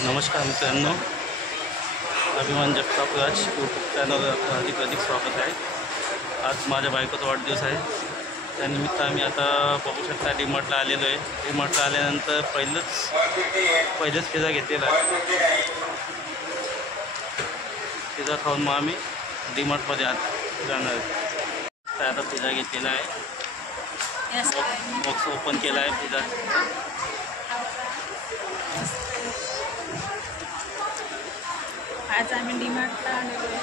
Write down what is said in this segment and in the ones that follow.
नमस्कार मित्रांनो, अभिमान जगतापराज यूट्यूब चॅनलवर आपलं अधिक स्वागत आहे। आज माझ्या बायकोचा वाढदिवस आहे, त्यानिमित्त आम्ही आता बघू शकता डीमार्टला आलेलो आहे। डीमार्टला आल्यानंतर पहिलेच पिझ्झा घेतलेला आहे। पिझ्झा खाऊन मग आम्ही डीमार्टमध्ये आत जाणार आहे। तर आता पिझ्झा घेतलेला आहे, बॉक्स ओपन केला आहे पिझ्झा। आज आम्ही डीमार्टला आलेलो आहे।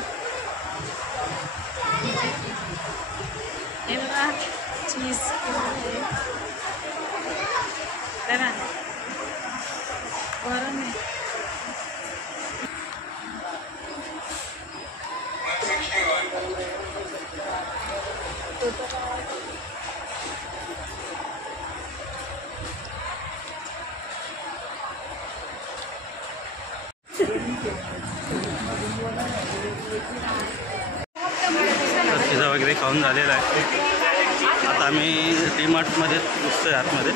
हे बघा, चीज आहे, करा वरण आहे। पिझ्झा वगैरे खाऊन झालेला आहे। आता आम्ही डीमार्टमध्ये घुसतोय आतमध्ये।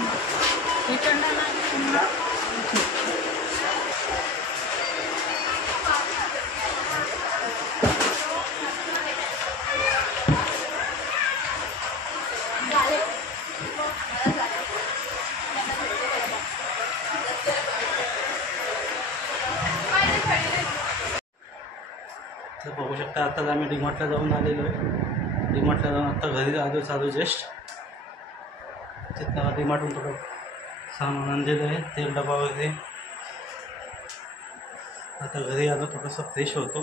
तर बघू शकता, आताच आम्ही डीमार्टला जाऊन आलेलो आहे। डीमार्टला जाऊन आता घरी आलो जस्ट। तिथं डीमार्टहून थोडं सामान आणलेलं आहे, तेल डबा वगैरे। आता घरी आलो, थोडंसं फ्रेश होतो।